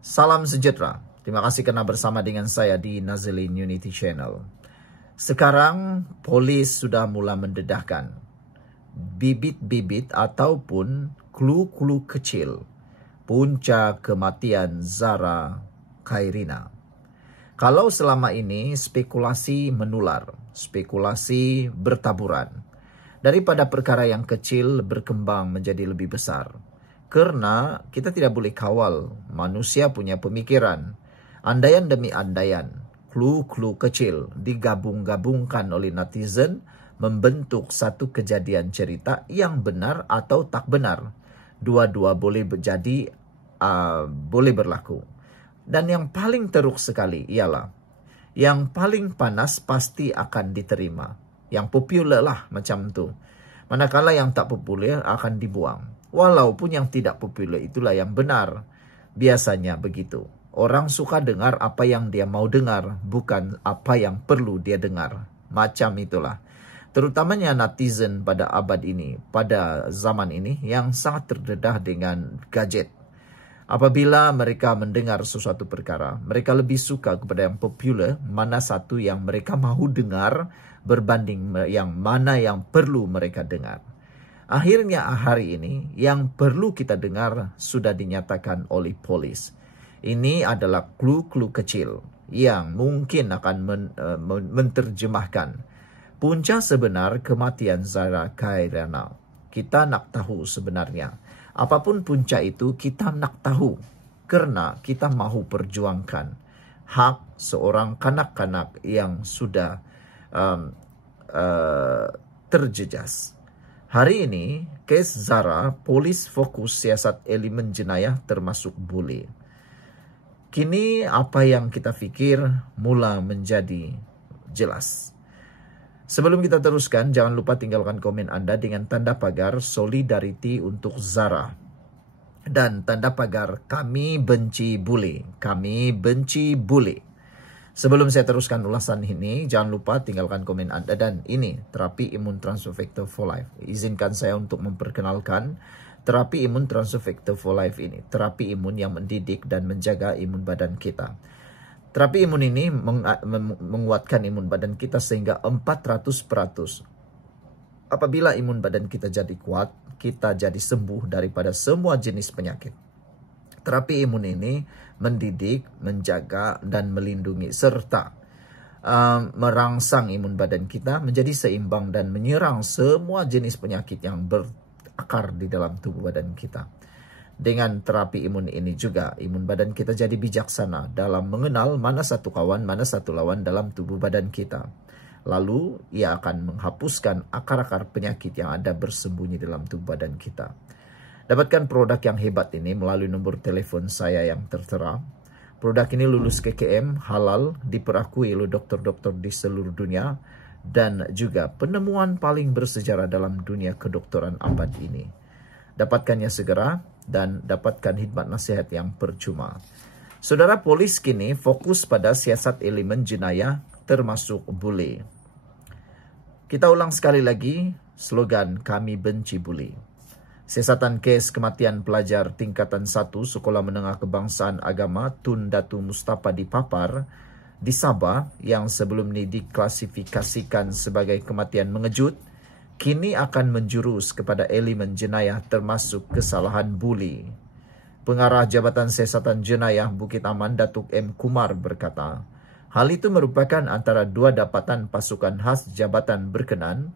Salam sejahtera. Terima kasih karena bersama dengan saya di Nazilin Unity Channel. Sekarang polis sudah mulai mendedahkan bibit-bibit ataupun clue-clue kecil punca kematian Zara Khairina. Kalau selama ini spekulasi menular, spekulasi bertaburan, daripada perkara yang kecil berkembang menjadi lebih besar. Karena kita tidak boleh kawal, manusia punya pemikiran. Andaian demi andaian, clue-clue kecil digabung-gabungkan oleh netizen membentuk satu kejadian cerita yang benar atau tak benar. Dua-dua boleh jadi, boleh berlaku. Dan yang paling teruk sekali ialah, yang paling panas pasti akan diterima. Yang popular lah macam tu. Manakala yang tak popular akan dibuang. Walaupun yang tidak popular itulah yang benar. Biasanya begitu. Orang suka dengar apa yang dia mau dengar, bukan apa yang perlu dia dengar. Macam itulah. Terutamanya netizen pada abad ini, pada zaman ini yang sangat terdedah dengan gadget. Apabila mereka mendengar sesuatu perkara, mereka lebih suka kepada yang popular, mana satu yang mereka mahu dengar berbanding yang mana yang perlu mereka dengar. Akhirnya hari ini yang perlu kita dengar sudah dinyatakan oleh polis. Ini adalah clue-clue kecil yang mungkin akan menterjemahkan punca sebenar kematian Zara Khairina. Kita nak tahu sebenarnya. Apapun punca itu kita nak tahu karena kita mahu perjuangkan hak seorang kanak-kanak yang sudah terjejas. Hari ini, kes Zara, polis fokus siasat elemen jenayah termasuk bule. Kini apa yang kita fikir mula menjadi jelas. Sebelum kita teruskan, jangan lupa tinggalkan komen Anda dengan tanda pagar solidarity untuk Zara. Dan tanda pagar kami benci bule. Kami benci bule. Sebelum saya teruskan ulasan ini, jangan lupa tinggalkan komen Anda. Dan ini terapi imun transfer factor for life. Izinkan saya untuk memperkenalkan terapi imun transfer factor for life ini. Terapi imun yang mendidik dan menjaga imun badan kita. Terapi imun ini menguatkan imun badan kita sehingga 400%. Apabila imun badan kita jadi kuat, kita jadi sembuh daripada semua jenis penyakit. Terapi imun ini mendidik, menjaga, dan melindungi serta merangsang imun badan kita menjadi seimbang dan menyerang semua jenis penyakit yang berakar di dalam tubuh badan kita. Dengan terapi imun ini juga, imun badan kita jadi bijaksana dalam mengenal mana satu kawan, mana satu lawan dalam tubuh badan kita. Lalu, ia akan menghapuskan akar-akar penyakit yang ada bersembunyi dalam tubuh badan kita. Dapatkan produk yang hebat ini melalui nomor telepon saya yang tertera. Produk ini lulus KKM, halal, diperakui oleh dokter-dokter di seluruh dunia, dan juga penemuan paling bersejarah dalam dunia kedokteran abad ini. Dapatkannya segera dan dapatkan khidmat nasihat yang percuma. Saudara, polis kini fokus pada siasat elemen jenayah termasuk bule. Kita ulang sekali lagi slogan kami benci bule. Siasatan kes kematian pelajar tingkatan 1 Sekolah Menengah Kebangsaan Agama Tun Datu Mustafa di Papar di Sabah yang sebelum ini diklasifikasikan sebagai kematian mengejut, kini akan menjurus kepada elemen jenayah termasuk kesalahan buli. Pengarah Jabatan Siasatan Jenayah Bukit Aman Datuk M. Kumar berkata, hal itu merupakan antara dua dapatan pasukan khas jabatan berkenan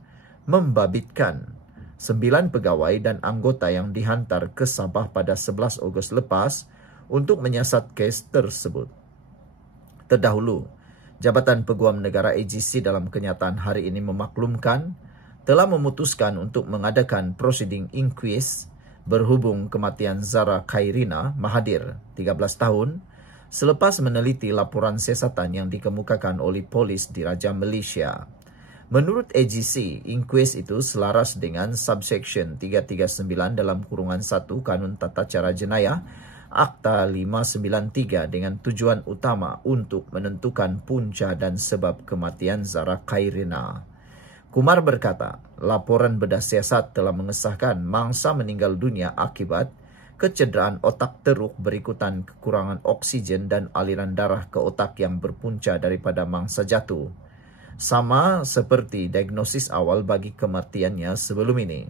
membabitkan 9 pegawai dan anggota yang dihantar ke Sabah pada 11 Ogos lepas untuk menyiasat kes tersebut. Terdahulu, Jabatan Peguam Negara AGC dalam kenyataan hari ini memaklumkan telah memutuskan untuk mengadakan prosiding inquest berhubung kematian Zara Khairina Mahathir, 13 tahun, selepas meneliti laporan siasatan yang dikemukakan oleh polis di Raja Malaysia. Menurut AGC, inquest itu selaras dengan subsection 339 dalam kurungan 1 Kanun Tata Cara Jenayah Akta 593 dengan tujuan utama untuk menentukan punca dan sebab kematian Zara Khairina. Kumar berkata, laporan bedah siasat telah mengesahkan mangsa meninggal dunia akibat kecederaan otak teruk berikutan kekurangan oksigen dan aliran darah ke otak yang berpunca daripada mangsa jatuh. Sama seperti diagnosis awal bagi kematiannya sebelum ini.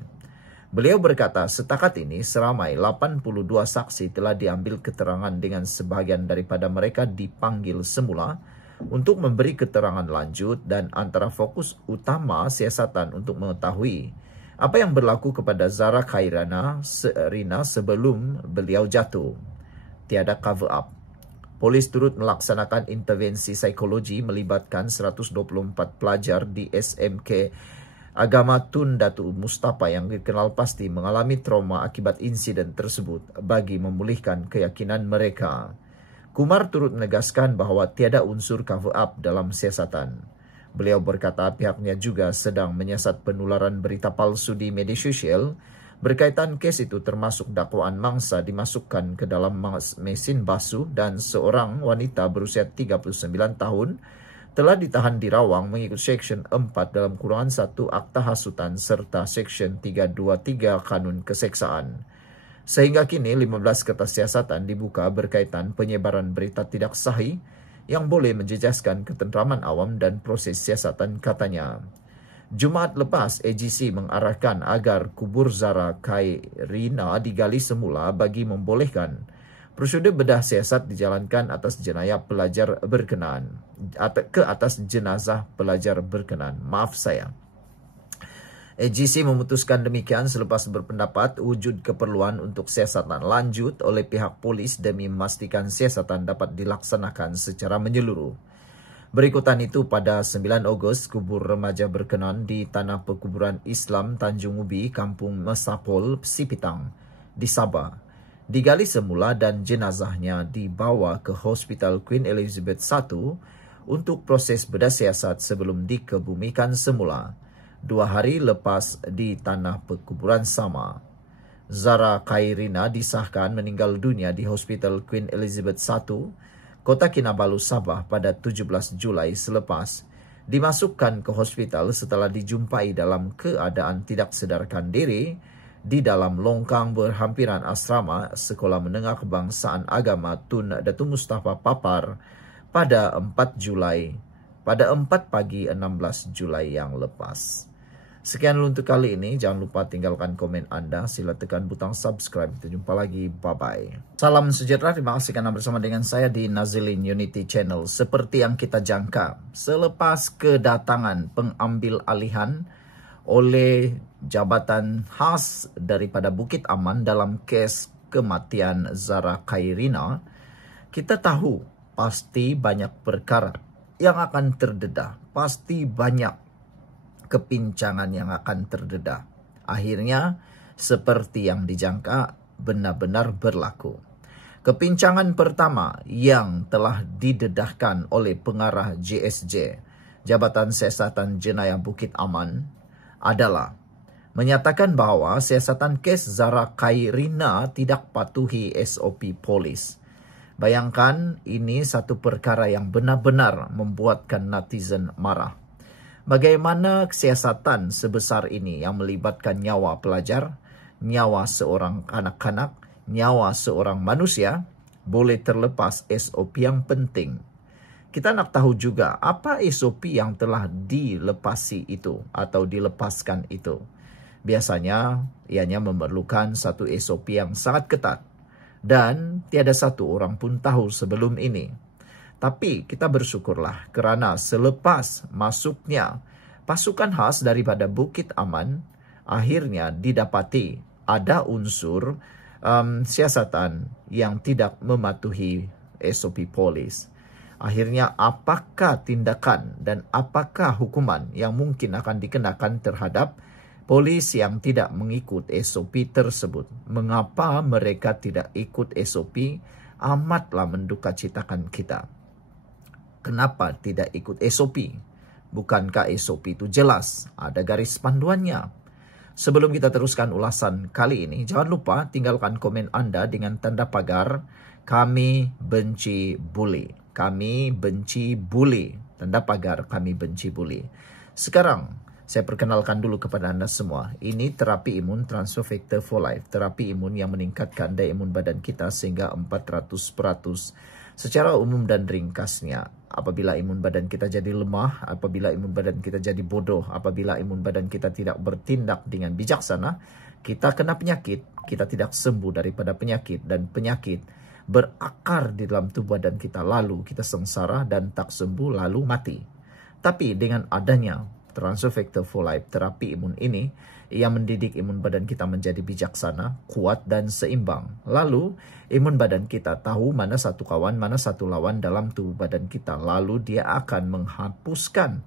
Beliau berkata, setakat ini seramai 82 saksi telah diambil keterangan dengan sebahagian daripada mereka dipanggil semula untuk memberi keterangan lanjut dan antara fokus utama siasatan untuk mengetahui apa yang berlaku kepada Zara Khairina sebelum beliau jatuh. Tiada cover up. Polis turut melaksanakan intervensi psikologi melibatkan 124 pelajar di SMK Agama Tun Datuk Mustafa yang dikenal pasti mengalami trauma akibat insiden tersebut bagi memulihkan keyakinan mereka. Kumar turut menegaskan bahawa tiada unsur cover up dalam siasatan. Beliau berkata pihaknya juga sedang menyiasat penularan berita palsu di media sosial berkaitan kes itu, termasuk dakwaan mangsa dimasukkan ke dalam mesin basuh dan seorang wanita berusia 39 tahun telah ditahan di Rawang mengikut Seksyen 4 dalam kurungan 1 Akta Hasutan serta Seksyen 323 Kanun Keseksaan. Sehingga kini 15 kertas siasatan dibuka berkaitan penyebaran berita tidak sahih yang boleh menjejaskan ketenteraman awam dan proses siasatan, katanya. Jumaat lepas, AGC mengarahkan agar kubur Zara Khairina digali semula bagi membolehkan prosedur bedah siasat dijalankan atas jenayah pelajar berkenaan. Atas jenazah pelajar berkenaan. Maaf saya. AGC memutuskan demikian selepas berpendapat wujud keperluan untuk siasatan lanjut oleh pihak polis demi memastikan siasatan dapat dilaksanakan secara menyeluruh. Berikutan itu, pada 9 Ogos, kubur remaja berkenaan di Tanah Perkuburan Islam Tanjung Ubi, Kampung Mesapol, Sipitang, di Sabah, digali semula dan jenazahnya dibawa ke Hospital Queen Elizabeth I untuk proses bedah siasat sebelum dikebumikan semula 2 hari lepas di Tanah Perkuburan sama. Zara Khairina disahkan meninggal dunia di Hospital Queen Elizabeth I, Kota Kinabalu, Sabah pada 17 Julai selepas dimasukkan ke hospital setelah dijumpai dalam keadaan tidak sadarkan diri di dalam longkang berhampiran asrama Sekolah Menengah Kebangsaan Agama Tun Datuk Mustafa Papar pada 4 pagi 16 Julai yang lepas. Sekian untuk kali ini. Jangan lupa tinggalkan komen Anda. Sila tekan butang subscribe. Kita jumpa lagi. Bye-bye. Salam sejahtera. Terima kasih karena bersama dengan saya di Nazilin Unity Channel. Seperti yang kita jangka, selepas kedatangan pengambil alihan oleh jabatan khas daripada Bukit Aman dalam kes kematian Zara Khairina, kita tahu pasti banyak perkara yang akan terdedah. Pasti banyak kepincangan yang akan terdedah. Akhirnya, seperti yang dijangka, benar-benar berlaku. Kepincangan pertama yang telah didedahkan oleh pengarah JSJ, Jabatan Siasatan Jenayah Bukit Aman, adalah menyatakan bahawa siasatan kes Zara Khairina tidak patuhi SOP polis. Bayangkan, ini satu perkara yang benar-benar membuatkan netizen marah. Bagaimana siasatan sebesar ini yang melibatkan nyawa pelajar, nyawa seorang kanak-kanak, nyawa seorang manusia boleh terlepas SOP yang penting? Kita nak tahu juga apa SOP yang telah dilepasi itu atau dilepaskan itu. Biasanya ianya memerlukan satu SOP yang sangat ketat dan tiada satu orang pun tahu sebelum ini. Tapi kita bersyukurlah kerana selepas masuknya pasukan khas daripada Bukit Aman, akhirnya didapati ada unsur siasatan yang tidak mematuhi SOP polis. Akhirnya apakah tindakan dan apakah hukuman yang mungkin akan dikenakan terhadap polis yang tidak mengikut SOP tersebut? Mengapa mereka tidak ikut SOP? Amatlah mendukacitakan kita. Kenapa tidak ikut SOP? Bukankah SOP itu jelas? Ada garis panduannya. Sebelum kita teruskan ulasan kali ini, jangan lupa tinggalkan komen Anda dengan tanda pagar "Kami benci buli". Kami benci buli. Tanda pagar "Kami benci buli". Sekarang, Saya perkenalkan dulu kepada Anda semua. Ini terapi imun Transfer Factor for Life. Terapi imun yang meningkatkan daya imun badan kita sehingga 400%. Secara umum dan ringkasnya, apabila imun badan kita jadi lemah, apabila imun badan kita jadi bodoh, apabila imun badan kita tidak bertindak dengan bijaksana, kita kena penyakit, kita tidak sembuh daripada penyakit, dan penyakit berakar di dalam tubuh badan kita, lalu kita sengsara dan tak sembuh, lalu mati. Tapi dengan adanya Transfer Factor for Life, terapi imun ini, ia mendidik imun badan kita menjadi bijaksana, kuat, dan seimbang. Lalu, imun badan kita tahu mana satu kawan, mana satu lawan dalam tubuh badan kita. Lalu, dia akan menghapuskan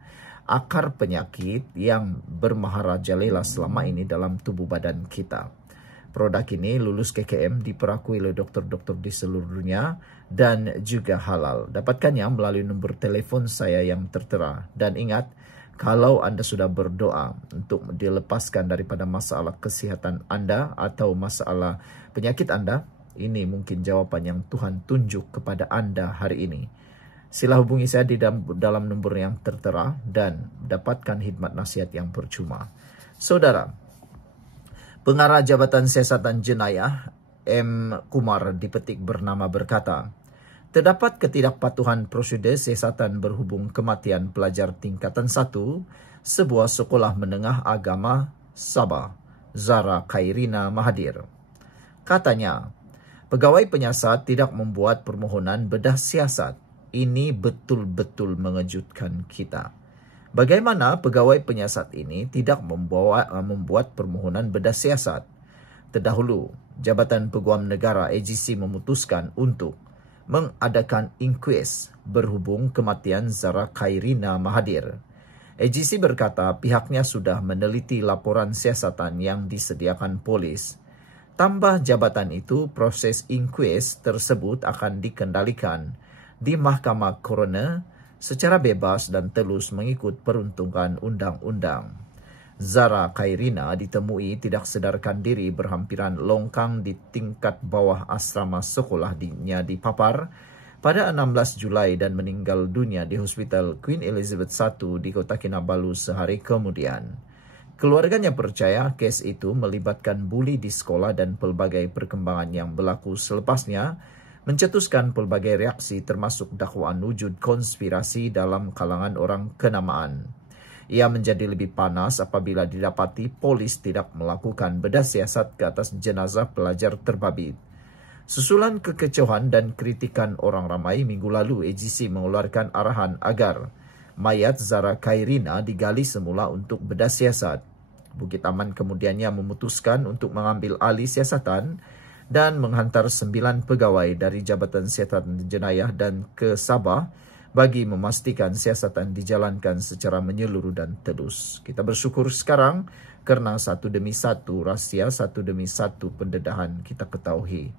akar penyakit yang bermaharajalela selama ini dalam tubuh badan kita. Produk ini lulus KKM, diperakui oleh dokter-dokter di seluruh dunia, dan juga halal. Dapatkannya melalui nomor telepon saya yang tertera. Dan ingat, kalau Anda sudah berdoa untuk dilepaskan daripada masalah kesihatan Anda atau masalah penyakit Anda, ini mungkin jawaban yang Tuhan tunjuk kepada Anda hari ini. Sila hubungi saya di dalam nomor yang tertera dan dapatkan khidmat nasihat yang percuma. Saudara, Pengarah Jabatan Siasatan Jenayah M. Kumar dipetik bernama berkata, terdapat ketidakpatuhan prosedur siasatan berhubung kematian pelajar tingkatan 1 sebuah sekolah menengah agama Sabah, Zara Khairina Mahathir. Katanya, pegawai penyiasat tidak membuat permohonan bedah siasat. Ini betul-betul mengejutkan kita. Bagaimana pegawai penyiasat ini tidak membuat permohonan bedah siasat? Terdahulu, Jabatan Peguam Negara AGC memutuskan untuk mengadakan inkuis berhubung kematian Zara Khairina Mahathir. AGC berkata pihaknya sudah meneliti laporan siasatan yang disediakan polis. Tambah jabatan itu, proses inkuis tersebut akan dikendalikan di Mahkamah Coroner secara bebas dan telus mengikut peruntukan undang-undang. Zara Khairina ditemui tidak sedarkan diri berhampiran longkang di tingkat bawah asrama sekolahnya di Papar pada 16 Julai dan meninggal dunia di Hospital Queen Elizabeth I di Kota Kinabalu sehari kemudian. Keluarganya percaya kes itu melibatkan buli di sekolah dan pelbagai perkembangan yang berlaku selepasnya mencetuskan pelbagai reaksi termasuk dakwaan wujud konspirasi dalam kalangan orang kenamaan. Ia menjadi lebih panas apabila didapati polis tidak melakukan bedah siasat ke atas jenazah pelajar terbabit. Susulan kekecewaan dan kritikan orang ramai, minggu lalu AGC mengeluarkan arahan agar mayat Zara Khairina digali semula untuk bedah siasat. Bukit Aman kemudiannya memutuskan untuk mengambil alih siasatan dan menghantar 9 pegawai dari Jabatan Siasatan Jenayah dan ke Sabah bagi memastikan siasatan dijalankan secara menyeluruh dan telus. Kita bersyukur sekarang kerana satu demi satu rahsia, satu demi satu pendedahan kita ketahui.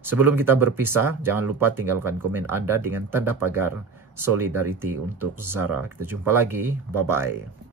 Sebelum kita berpisah, jangan lupa tinggalkan komen Anda dengan tanda pagar solidariti untuk Zara. Kita jumpa lagi. Bye-bye.